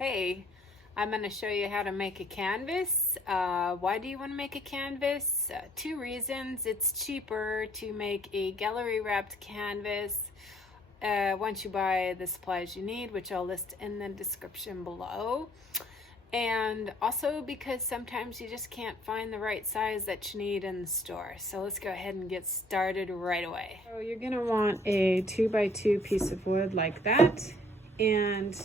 Hey, I'm going to show you how to make a canvas. Why do you want to make a canvas? Two reasons. It's cheaper to make a gallery wrapped canvas once you buy the supplies you need, which I'll list in the description below. And also because sometimes you just can't find the right size that you need in the store. So let's go ahead and get started right away. So you're going to want a 2x2 piece of wood like that, and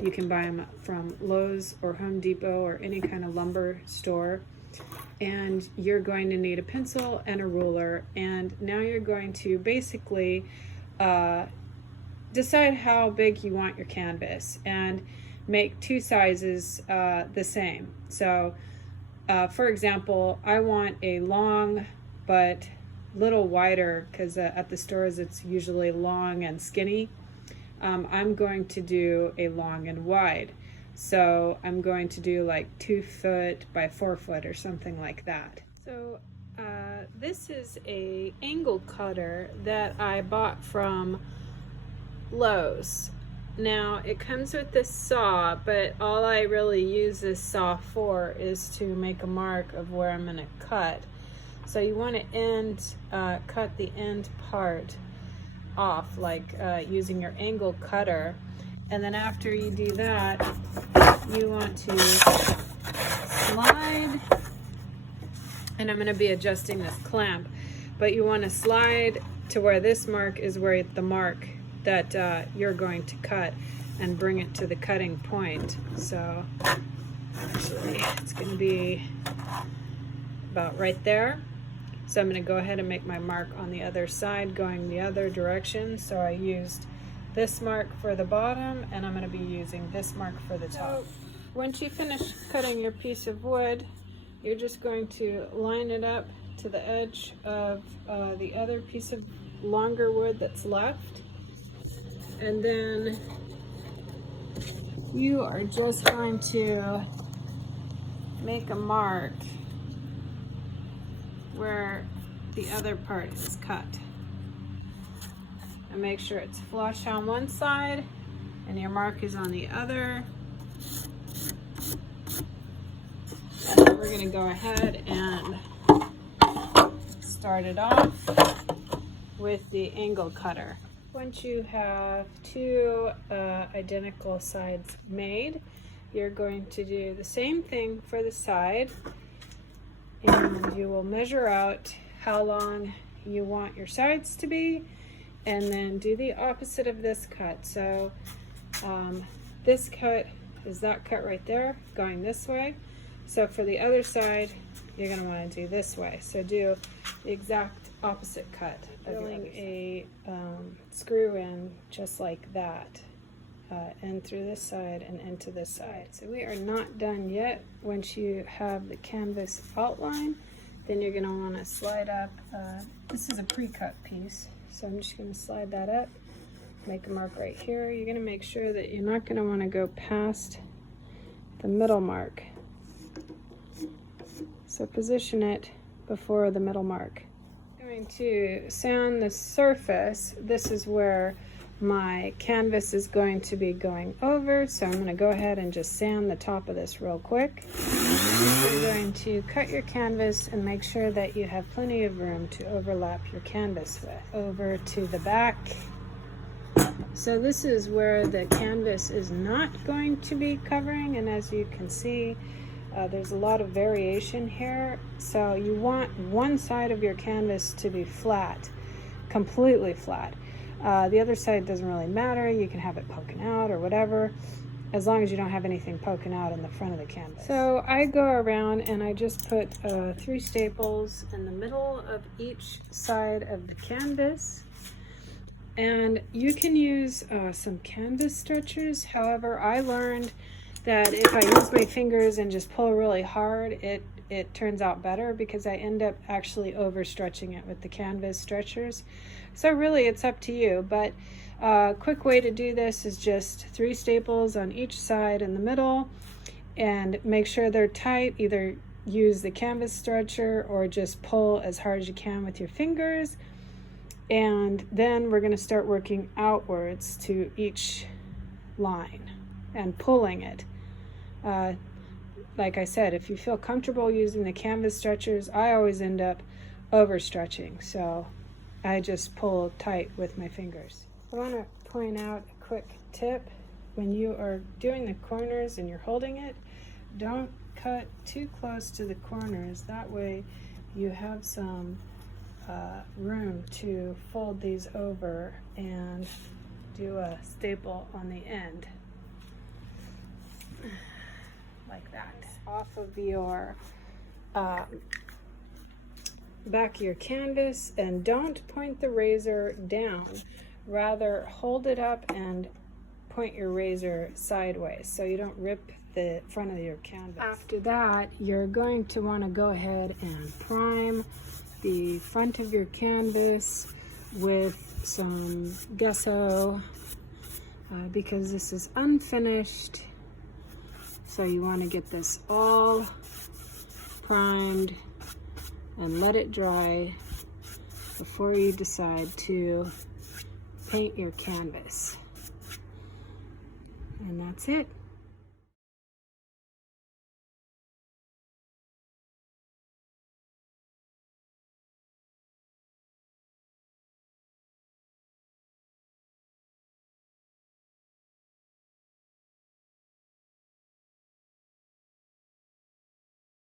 you can buy them from Lowe's or Home Depot or any kind of lumber store. And you're going to need a pencil and a ruler. And now you're going to basically decide how big you want your canvas and make two sizes the same. So for example, I want a long but little wider, because at the stores it's usually long and skinny. I'm going to do a long and wide. So I'm going to do like 2 foot by 4 foot or something like that. So this is a angle cutter that I bought from Lowe's. Now it comes with this saw, but all I really use this saw for is to make a mark of where I'm going to cut. So you want to cut the end part off, like using your angle cutter, and then after you do that, you want to slide, and I'm going to be adjusting this clamp, but you want to slide to where this mark is where the mark that you're going to cut, and bring it to the cutting point. So actually it's going to be about right there. So I'm going to go ahead and make my mark on the other side going the other direction. So I used this mark for the bottom, and I'm going to be using this mark for the top. So once you finish cutting your piece of wood, you're just going to line it up to the edge of the other piece of longer wood that's left. And then you are just going to make a mark where the other part is cut, and make sure it's flush on one side and your mark is on the other. And then we're going to go ahead and start it off with the angle cutter. Once you have two identical sides made, you're going to do the same thing for the side, and you will measure out how long you want your sides to be, and then do the opposite of this cut. So this cut is that cut right there going this way. So for the other side, you're going to want to do this way. So do the exact opposite cut. Drilling a screw in just like that, in through this side and into this side. So we are not done yet. Once you have the canvas outline, then you're going to want to slide up. This is a pre-cut piece, so I'm just going to slide that up, make a mark right here. You're going to make sure that you're not going to want to go past the middle mark. So position it before the middle mark. I'm going to sand the surface. This is where my canvas is going to be going over, so I'm going to go ahead and just sand the top of this real quick. You're going to cut your canvas and make sure that you have plenty of room to overlap your canvas with. Over to the back. So this is where the canvas is not going to be covering, and as you can see, there's a lot of variation here. So you want one side of your canvas to be flat, completely flat. The other side doesn't really matter. You can have it poking out or whatever, as long as you don't have anything poking out in the front of the canvas. So I go around and I just put 3 staples in the middle of each side of the canvas. And you can use some canvas stretchers. However, I learned that if I use my fingers and just pull really hard, it turns out better, because I end up actually overstretching it with the canvas stretchers. So really it's up to you, but a quick way to do this is just 3 staples on each side in the middle, and make sure they're tight. Either use the canvas stretcher or just pull as hard as you can with your fingers. And then we're going to start working outwards to each line and pulling it. Like I said, if you feel comfortable using the canvas stretchers, I always end up overstretching, so I just pull tight with my fingers. I want to point out a quick tip. When you are doing the corners and you're holding it, don't cut too close to the corners. That way you have some room to fold these over and do a staple on the end like that. Off of your back of your canvas, and don't point the razor down, rather hold it up and point your razor sideways so you don't rip the front of your canvas. After that, you're going to want to go ahead and prime the front of your canvas with some gesso because this is unfinished, so you want to get this all primed and let it dry before you decide to paint your canvas. And that's it.